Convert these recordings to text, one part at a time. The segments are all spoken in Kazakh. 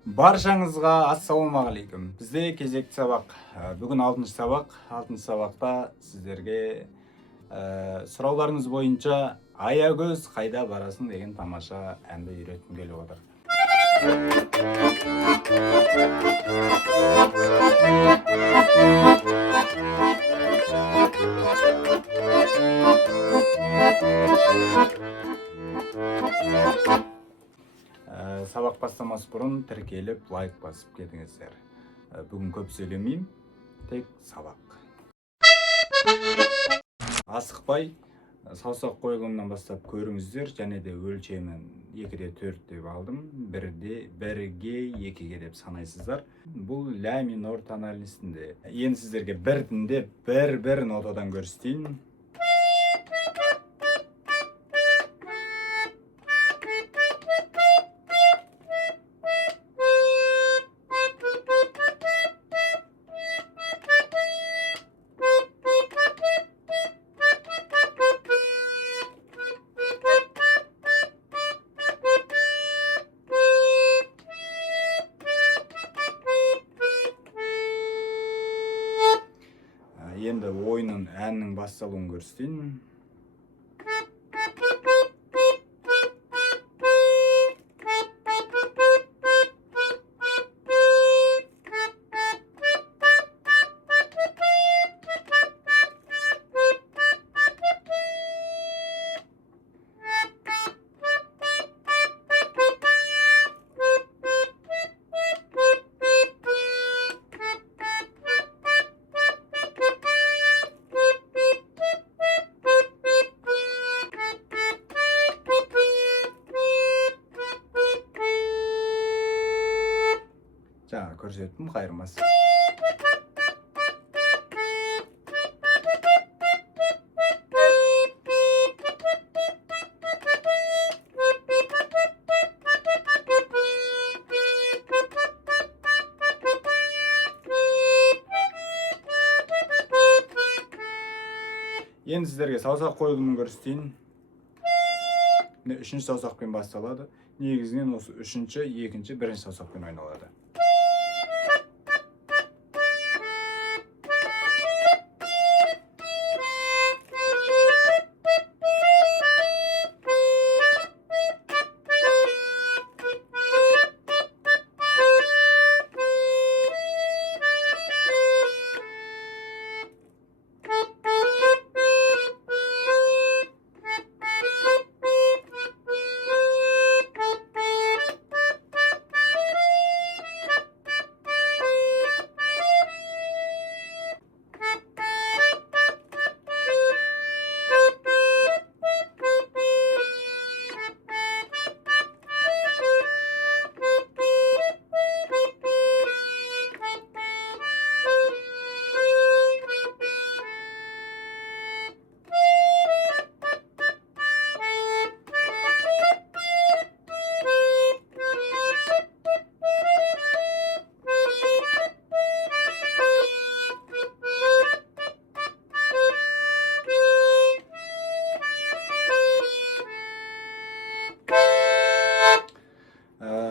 Баршаңызға ассалаумағалейкум. Бізде кезекті сабақ. Бүгін 6-шы сабақ. 6-шы сабақта сіздерге сұрауларыңыз бойынша аягөз қайда барасың деген тамаша әнді үйреткім келіп отыр. Сабақ бастамас бұрын тіркеліп, лайк басып кетіңіздер. Бүгін көп сөйлемеймін, тек сабақ. Асықпай, саусақ қойылымынан бастап көріңіздер, және де өлшемін 2-де 4 деп алдым, 1-ге 2-ге деп санайсыздар. Бұл ля минор тональностінде. Енді сіздерге бір тінде бір нотадан көрсетейін. Енді ойынның әннің басталуын көрсетейін. Жаңа көрсеттім, қайырмас. Енді сіздерге саусақ қойылымын көрсетейін. Үшінші саусақпен басталады. Негізінен осы үшінші, екінші, бірінші саусақпен ойналады.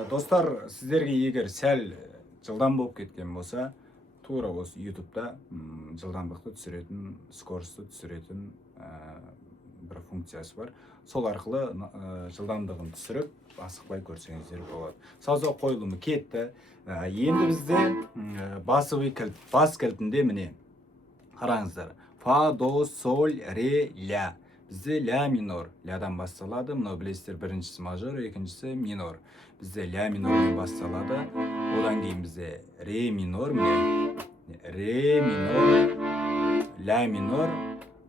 Достар, сіздерге егер сәл жылдам болып кеткен болса, тура осы YouTube'да жылдамдықты түсіретін, скоросты түсіретін бір функциясы бар. Сол арқылы жылдамдығын түсіріп, асықпай көрсеңіздер болады. Саусақ қойылымы кетті. Енді бізде басовый кілт, бас кілтінде міне қараңыздар. Фа, до, соль, ре, ля. Бізде ля минор, лядан басталады. Мынау білесіздер, біріншісі мажор, екіншісі минор. Бізде ля минормен басталады. Одан кейін бізде ре минор, ре минор, ля минор.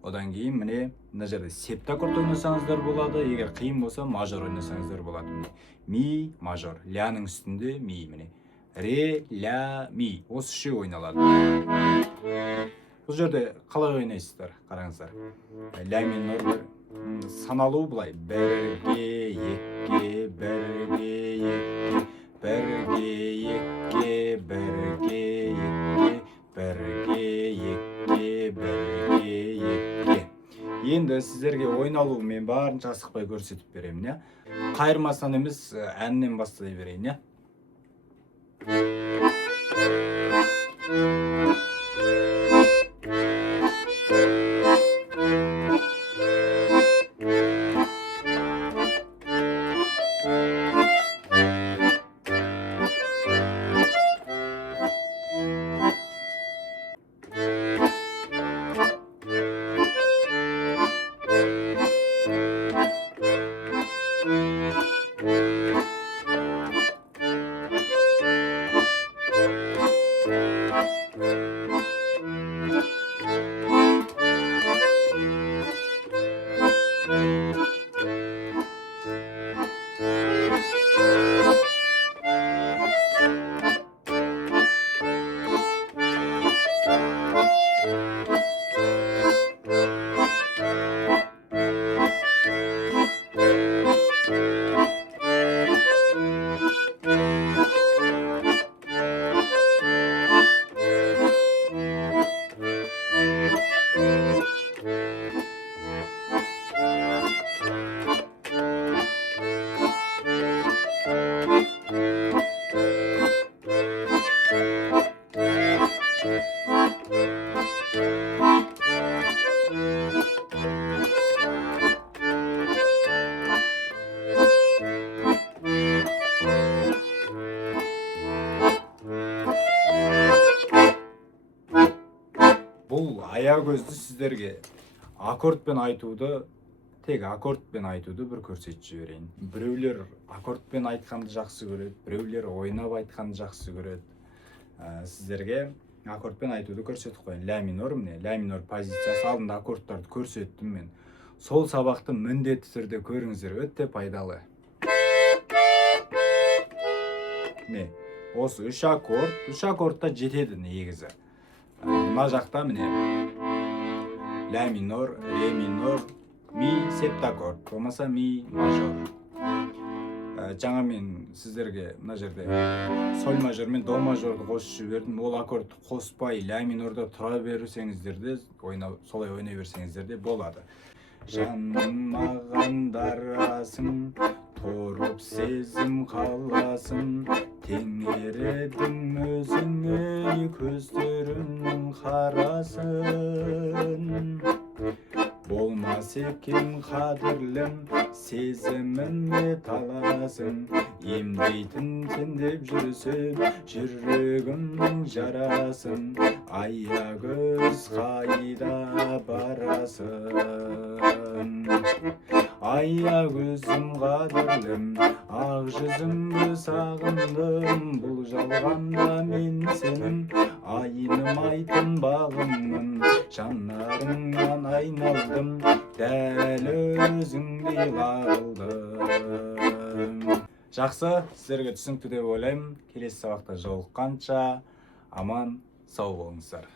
Одан кейін міне мына жерде септаккорд ойнасаңыздар болады. Егер қиын болса мажор ойнасаңыздар болады. Ми, мажор, ляның үстінде ми, міне ре, ля, ми. Осы үшеу ойналады. Бұл жерде қалай ойнайсыздар, қараңыздар. Ля минор саналу былай. 1-ге 2-ге, 1-ге 2-ге, 1-ге 2-ге, 1-ге 2-ге, 1-ге 2-ге. Енді сіздерге ойналуы мен барынша асықпай көрсетіп беремін, я. Қайырмасынан емес, әннен бастай берейін, я. Бұл аягөзді сіздерге аккордпен айтуды, тек аккордпен айтуды бір көрсетіп жіберейін. Біреулер аккордпен айтқанды жақсы көреді, біреулер ойнап айтқанды жақсы көреді. Сіздерге аккордпен айтуды көрсетіп қояйын. Ля минор, міне, ля минор позициясы алдында аккордтарды көрсеттім мен. Сол сабақты міндетті түрде көріңіздер, өте пайдалы. Не, осы үш аккордта жетеді негізі. Мына жақта міне ля минор, ре минор, ми септаккорд, болмаса ми мажор. Жаңа мен сіздерге мына жерде соль мажор мен до мажорды қосып жібердім. Ол аккордты қоспай ля минорда тұра берсеңіздер де, солай ойнай берсеңіздер де болады. Жаным маған дарасың, тұрып сезім қаласың, теңередің өзіңе көздерімнің қарасын. Болмас екен қадірлім, сезіміме таласың, емдейтін сен деп жүрсем, жүрегімнің жарасын, аягөз қайда барасың? Аягөзім қадірлім, ақ жүзіңді сағындым, бұл жалғанда мен сенің айным айтын бағыммын, жанарыңнан айналдым, дәл өзіңдей лағылдым. Жақсы, сіздерге түсінікті деп ойлаймын. Келесі сабақта жолыққанша аман сау болыңыздар.